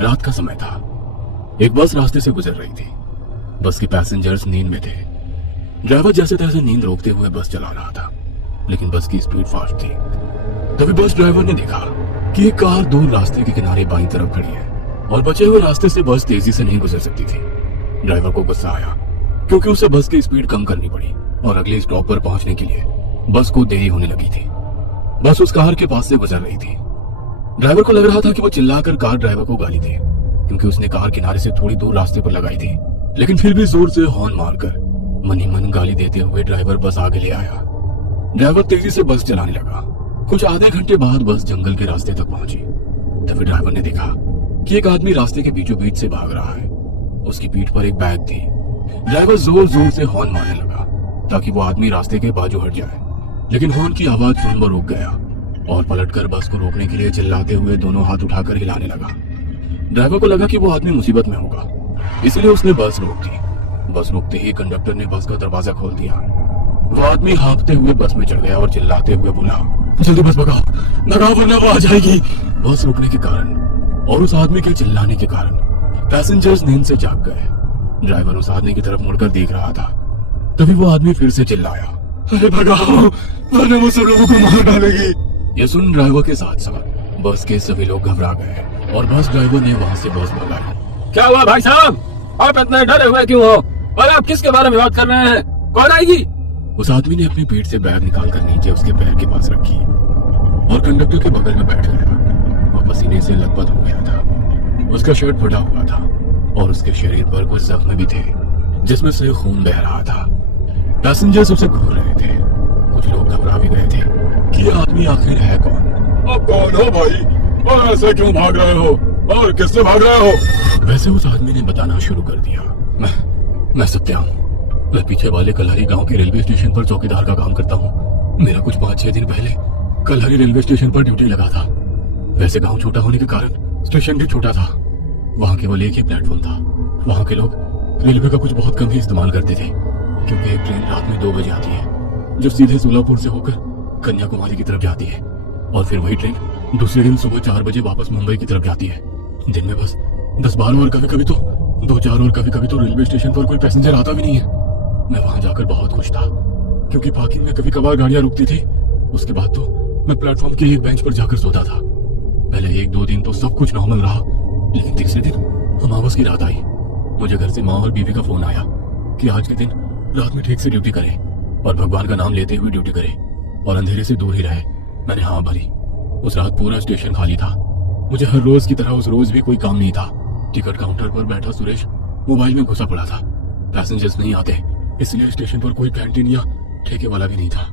रात का समय था। एक बस रास्ते से गुजर रही थी। बस के पैसेंजर्स नींद में थे। ड्राइवर जैसे तैसे नींद रोकते हुए बस चला रहा था, लेकिन बस की स्पीड फास्ट थी। तभी बस ड्राइवर ने देखा कि एक कार दूर रास्ते के किनारे बाईं तरफ खड़ी है और बचे हुए रास्ते से बस तेजी से नहीं गुजर सकती थी। ड्राइवर को गुस्सा आया क्योंकि उसे बस की स्पीड कम करनी पड़ी और अगले स्टॉप पर पहुंचने के लिए बस को देरी होने लगी थी। बस उस कार के पास से गुजर रही थी। ड्राइवर को लग रहा था कि वो चिल्लाकर कार ड्राइवर को गाली दे, क्योंकि उसने कार किनारे से थोड़ी दूर रास्ते पर लगाई थी। लेकिन फिर भी जोर से हॉर्न मारकर मन ही मन गाली देते हुए ड्राइवर बस आगे ले आया। ड्राइवर तेजी से बस चलाने लगा। कुछ आधे घंटे बाद बस जंगल के रास्ते तक पहुंची। तभी ड्राइवर ने देखा कि एक आदमी रास्ते के बीचों बीच से भाग रहा है। उसकी पीठ पर एक बैग थी। ड्राइवर जोर जोर से हॉर्न मारने लगा ताकि वो आदमी रास्ते के बाजू हट जाए, लेकिन हॉर्न की आवाज सुन वो रुक गया और पलटकर बस को रोकने के लिए चिल्लाते हुए दोनों हाथ उठाकर हिलाने लगा। ड्राइवर को लगा कि वो आदमी मुसीबत में होगा, इसलिए उसने बस रोक दी। बस रुकते ही कंडक्टर ने बस का दरवाजा खोल दिया। वो आदमी हाँफते हुए बस में चढ़ गया और चिल्लाते हुए बोला, जल्दी बस भगाओ वरना वो आ जाएगी। बस रुकने के कारण और उस आदमी के चिल्लाने के कारण पैसेंजर्स नींद से जाग गए। ड्राइवर उस आदमी की तरफ मुड़कर देख रहा था। तभी वो आदमी फिर से चिल्लाया, अरे भगाओ वरना वो सब लोगों को मार डालेगी। ये सुन ड्राइवर के साथ साथ बस के सभी लोग घबरा गए और बस ड्राइवर ने वहां से बस भगाई। क्या हुआ भाई साहब, आप इतने डरे हुए क्यों हो और आप किसके बारे में बात कर रहे हैं? कौन आएगी? उस आदमी ने अपनी पीठ से बैग निकालकर नीचे उसके पैर के पास रखी और कंडक्टर के बगल में बैठ गया। वह पसीने से लथपथ हो गया था। उसका शर्ट फटा हुआ था और उसके शरीर पर कुछ जख्म भी थे जिसमें से खून बह रहा था। पैसेंजर्स उसे घूर रहे थे। कुछ लोग घबरा भी गए थे कि ये आदमी आखिर है कौन। अब कौन हो भाई और ऐसे क्यों भाग रहे हो और किससे भाग रहे हो? वैसे उस आदमी ने बताना शुरू कर दिया, मैं सत्या हूँ। मैं पीछे वाले कलहरी गांव के रेलवे स्टेशन पर चौकीदार का काम करता हूँ। मेरा कुछ 5-6 दिन पहले कलहरी रेलवे स्टेशन पर ड्यूटी लगा था। वैसे गांव छोटा होने के कारण स्टेशन भी छोटा था। वहाँ केवल एक ही प्लेटफॉर्म था। वहाँ के लोग रेलवे का कुछ बहुत कम ही इस्तेमाल करते थे, क्योंकि एक ट्रेन रात में 2 बजे आती है जो सीधे सोलापुर से होकर कन्याकुमारी की तरफ जाती है और फिर वही ट्रेन दूसरे दिन सुबह 4 बजे वापस मुंबई की तरफ जाती है। दिन में बस 10-12 और कभी कभी तो 2-4 और कभी कभी तो रेलवे स्टेशन पर कोई पैसेंजर आता भी नहीं है। मैं वहां जाकर बहुत खुश था, क्योंकि पार्किंग में कभी कभार गाड़ियां रुकती थी। उसके बाद तो मैं प्लेटफॉर्म के एक बेंच पर जाकर सोता था। पहले 1-2 दिन तो सब कुछ नॉर्मल रहा, लेकिन तीसरे दिन अमावस की रात आई। मुझे घर से माँ और बीवी का फोन आया कि आज के दिन रात में ठीक से ड्यूटी करें और भगवान का नाम लेते हुए ड्यूटी करें और अंधेरे से दूर ही रहे। मैंने हाँ भरी। उस रात पूरा स्टेशन खाली था। मुझे हर रोज की तरह उस रोज भी कोई काम नहीं था। टिकट काउंटर पर बैठा सुरेश मोबाइल में घुसा पड़ा था। पैसेंजर्स नहीं आते, इसलिए स्टेशन पर कोई कैंटीन या ठेके वाला भी नहीं था।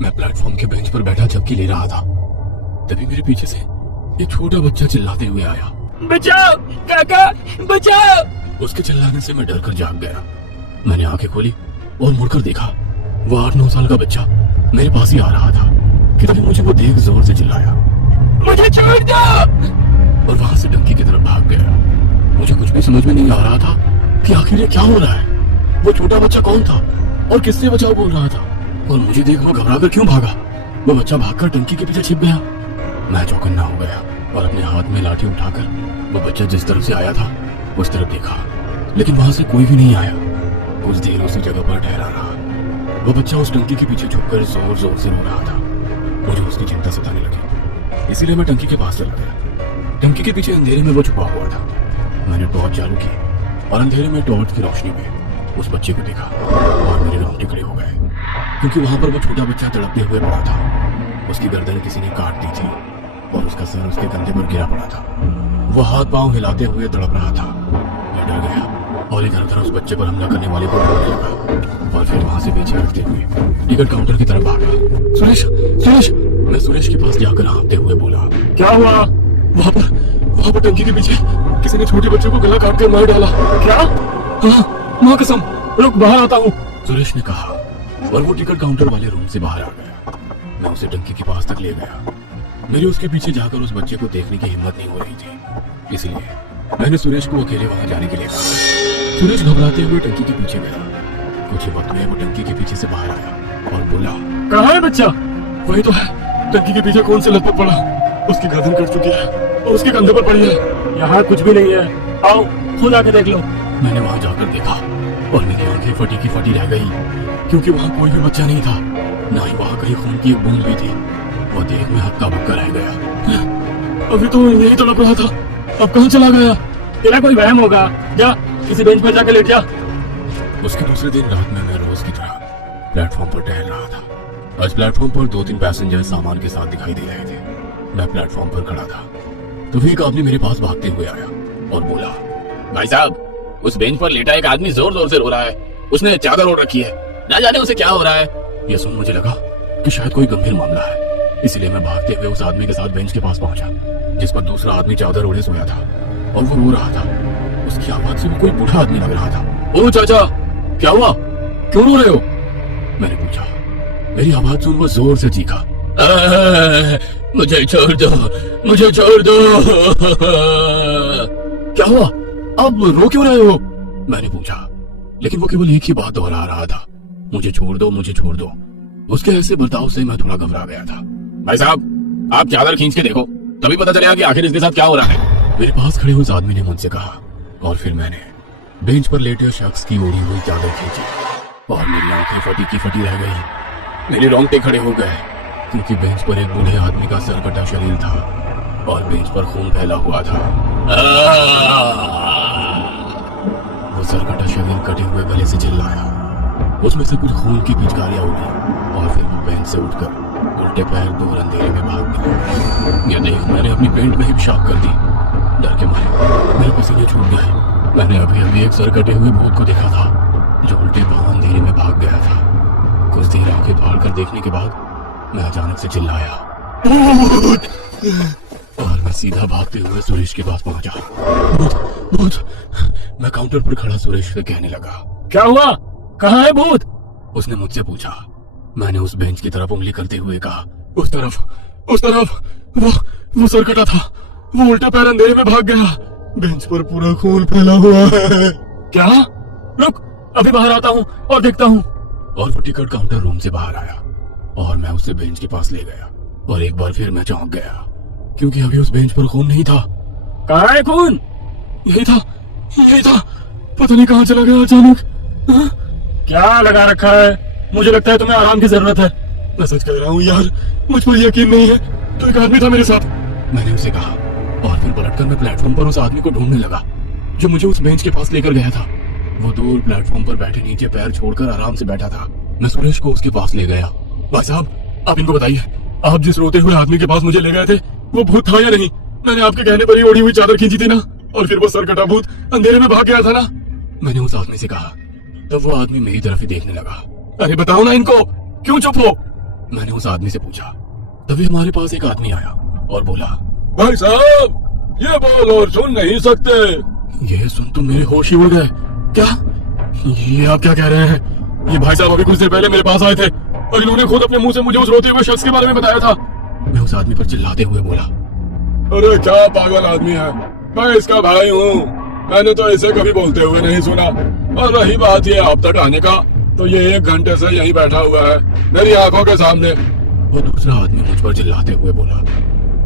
मैं प्लेटफॉर्म के बेंच पर बैठा झपकी ले रहा था। तभी मेरे पीछे से एक छोटा बच्चा चिल्लाते हुए आया, बचाओ काका बचाओ। उसके चिल्लाने से मैं डरकर जाग गया। मैंने आंखें खोली और मुड़कर देखा। वो 8-9 साल का बच्चा मेरे पास ही आ रहा था कि तभी मुझे वो देख जोर से चिल्लाया, मुझे छोड़ दो, और वहां से टंकी की तरफ भाग गया। मुझे कुछ भी समझ में नहीं आ रहा था कि आखिर ये क्या हो रहा है। वो छोटा बच्चा कौन था और किससे बचाओ बोल रहा था, और मुझे देख वो घबरा कर क्यों भागा। वो बच्चा भागकर टंकी के पीछे छिप गया। मैं चौकन्ना हो गया और अपने हाथ में लाठी उठाकर वो बच्चा जिस तरफ से आया था उस तरफ देखा, लेकिन वहां से कोई भी नहीं आया। कुछ देर उसी जगह पर ठहरा रहा। वो बच्चा उस टंकी के पीछे छुपकर जोर जोर से रो रहा था। मुझे उसकी चिंता सताने लगी, इसीलिए मैं टंकी के पास चला गया। टंकी के पीछे अंधेरे में वो छुपा हुआ था। मैंने टॉर्च चालू की और अंधेरे में टॉर्च की रोशनी में उस बच्चे को देखा और मेरे रोंगटे खड़े हो गए, क्योंकि वहां पर वो छोटा बच्चा तड़पते हुए पड़ा था। उसकी गर्दन किसी ने काट दी थी और उसका सर उसके कंधे पर गिरा पड़ा था। वो हाथ पांव हिलाते हुए तड़प रहा था। मैं डर गया और इधर उधर उस बच्चे पर हमला करने वाले को ढूंढने लगा और फिर वहां से पीछे हटते हुए टिकट काउंटर की तरफ भागा। सुरेश सुरेश, मैं सुरेश के पास जाकर हाँफते हुए बोला, क्या हुआ? वहां पर टंकी के पीछे किसी ने छोटे बच्चे को गला काट कर मार डाला। क्या? हाँ, माँ कसम, रुक बाहर आता हूँ, सुरेश ने कहा, और वो टिकट काउंटर वाले रूम से बाहर आ गया। मैं उसे टंकी के पास तक ले गया। मेरी उसके पीछे जाकर उस बच्चे को देखने की हिम्मत नहीं हो रही थी, इसलिए मैंने सुरेश को अकेले वहां जाने के लिए कहा। सुरेश घबराते हुए टंकी के पीछे गया। कुछ ही वक्त में वो टंकी के पीछे से बाहर आया और बोला, कहाँ है बच्चा? वही तो है, टंकी के पीछे कौन से लपट पड़ा, उसकी गर्दन कट चुकी है और उसके कंधे पर पड़ी है। यहाँ कुछ भी नहीं है, आओ खुद आके देख लो। मैंने वहां जाकर देखा और मेरी आंखें फटी की फटी रह गई, क्योंकि वहां कोई भी बच्चा नहीं था, ना ही वहां कहीं खून की एक बूंद भी थी। वो देख मैं हक्का बक्का रह गया। अभी तो यही तड़प रहा था, अब कहाँ चला गया? तेरा कोई वहम होगा, जा किसी बेंच पर जाकर लेट जा। उसके दूसरे दिन रात में मैं रोज की तरह प्लेटफॉर्म पर टहल रहा था। आज प्लेटफॉर्म पर 2-3 पैसेंजर सामान के साथ दिखाई दे रहे थे। मैं प्लेटफॉर्म पर खड़ा था, तभी एक आदमी मेरे पास भागते हुए आया और बोला, भाई साहब, उस बेंच पर लेटा एक आदमी जोर जोर से रो रहा है। उसने चादर ओढ़ रखी है, ना जाने उसे क्या हो रहा है। यह सुन मुझे लगा कि शायद कोई गंभीर मामला है, इसलिए मैं भागते हुए उस आदमी के साथ बेंच के पास पहुंचा, जिस पर दूसरा आदमी चादर ओढ़े सोया था और वो रो रहा था। उसकी आवाज से वो कोई बूढ़ा आदमी लग रहा था। ओ चाचा, क्या हुआ, क्यों रो रहे हो? मैंने पूछा। मेरी आवाज सुन वो जोर से चीखा, मुझे छोड़ दो, मुझे छोड़ दो। क्या हुआ, आप रो क्यों रहे हो? मैंने पूछा, लेकिन वो केवल एक ही बात दोहरा रहा था, मुझे छोड़ दो, मुझे छोड़ दो। उसके ऐसे बर्ताव से मैं थोड़ा घबरा गया था। भाई साहब, आप चादर खींच के देखो, तभी पता चलेगा कि आखिर इसके साथ क्या हो रहा है। मेरे पास खड़े उस आदमी ने मुझसे कहा, और फिर मैंने बेंच पर लेटे शख्स की ओढ़ी हुई चादर खींची और मेरी आंखें फटी की फटी रह गई। मेरे रोंगटे खड़े हो गए, क्योंकि बेंच पर एक बूढ़े आदमी का सरकटा शरीर था और बेंच पर खून फैला हुआ था। वो सरकटा शरीर कटे हुए गले से चिल्लाया, उसमें से कुछ खून की पिचकारियां उड़ी और फिर वो बेंच से उठकर उल्टे पैर दूर अंधेरे में भाग गया। यह देख मैंने अपनी पेंट में ही पेशाब कर दी। डर के मारे मेरे पसीने छूट गए। मैंने अभी अभी एक सरकटे हुए भूत को देखा था, जो उल्टे पांव अंधेरे में भाग गया था। कुछ देर आंखें फाड़ कर देखने के बाद मैं अचानक से चिल्लाया और मैं सीधा भागते हुए सुरेश के पास पहुंचा। भूत, भूत। मैं काउंटर पर खड़ा सुरेश से कहने लगा, क्या हुआ, कहाँ है भूत? उसने मुझसे पूछा। मैंने उस बेंच की तरफ उंगली करते हुए कहा, उस तरफ वो सरकटा था, वो उल्टे पैर अंधेरे में भाग गया। बेंच पर पूरा खून फैला हुआ है। क्या? रुक, अभी बाहर आता हूँ और देखता हूँ। और वो टिकट काउंटर रूम से बाहर आया और मैं उसे बेंच के पास ले गया और एक बार फिर मैं चौंक गया, क्योंकि अभी उस बेंच पर खून नहीं था। कहाँ है खून? यही था, पता नहीं कहाँ चला गया अचानक। क्या लगा रखा है? मुझे लगता है तुम्हें आराम की जरूरत है। मैं सच कह रहा हूँ यार, मुझ पर यकीन नहीं है। तो एक आदमी था मेरे साथ, मैंने उसे कहा, और फिर पलटकर मैं प्लेटफॉर्म पर उस आदमी को ढूंढने लगा जो मुझे उस बेंच के पास लेकर गया था। वो दूर प्लेटफॉर्म पर बैठे नीचे पैर छोड़कर आराम से बैठा था। मैं सुरेश को उसके पास ले गया। भाई साहब, आप इनको बताइए, आप जिस रोते हुए आदमी के पास मुझे ले गए थे, वो भूत था या नहीं? मैंने आपके कहने पर ही ओढ़ी हुई चादर खींची थी ना, और फिर वो सरकटा भूत अंधेरे में भाग गया था ना? मैंने उस आदमी से कहा। तब वो आदमी मेरी तरफ ही देखने लगा। अरे बताओ ना इनको, क्यों चुप हो? मैंने उस आदमी से पूछा। तभी हमारे पास एक आदमी आया और बोला, भाई साहब, ये बोल और सुन नहीं सकते। ये सुन तो मेरे होश ही उड़ गए। क्या? ये आप क्या कह रहे हैं? ये भाई साहब अभी कुछ देर पहले मेरे पास आए थे और इन्होंने खुद अपने मुंह से मुझे उस रोते हुए शख्स के बारे में बताया था। मैं उस आदमी पर चिल्लाते हुए बोला, अरे क्या पागल आदमी है, मैं इसका भाई हूँ। मैंने तो इसे कभी बोलते हुए नहीं सुना। और रही बात ये आप तक आने का, तो ये 1 घंटे से यहीं बैठा हुआ है मेरी आंखों के सामने। वो दूसरा आदमी मुझ पर चिल्लाते हुए बोला।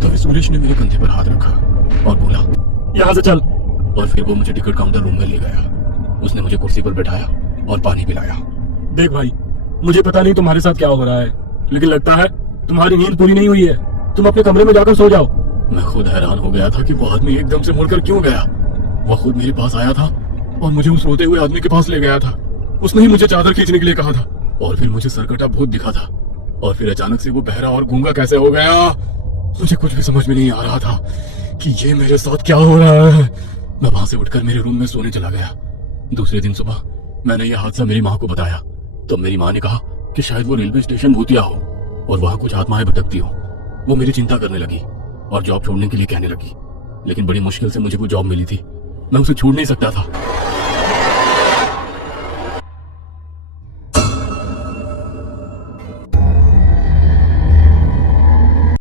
तभी सुरेश ने मेरे कंधे पर हाथ रखा और बोला, यहाँ से चल। और फिर वो मुझे टिकट काउंटर रूम में ले गया। उसने मुझे कुर्सी पर बैठाया और पानी पिलाया। देख भाई, मुझे पता नहीं तुम्हारे साथ क्या हो रहा है, लेकिन लगता है तुम्हारी नींद पूरी नहीं हुई है। तुम अपने कमरे में जाकर सो जाओ। मैं खुद हैरान हो गया था कि वो आदमी एकदम से मुड़कर क्यों गया। वो खुद मेरे पास आया था और मुझे उस रोते हुए आदमी के पास ले गया था। उसने ही मुझे चादर खींचने के लिए कहा था और फिर मुझे सरकटा भूत दिखा था। और फिर अचानक से वो बहरा और गूंगा कैसे हो गया? मुझे कुछ भी समझ में नहीं आ रहा था कि ये मेरे साथ क्या हो रहा है। मैं वहां से उठकर मेरे रूम में सोने चला गया। दूसरे दिन सुबह मैंने यह हादसा मेरी माँ को बताया, तो मेरी माँ ने कहा कि शायद वो रेलवे स्टेशन भूतिया हो और वहां कुछ आत्माएं भटकती हो। वो मेरी चिंता करने लगी और जॉब छोड़ने के लिए कहने लगी, लेकिन बड़ी मुश्किल से मुझे वो जॉब मिली थी। मैं उसे छोड़ नहीं सकता था।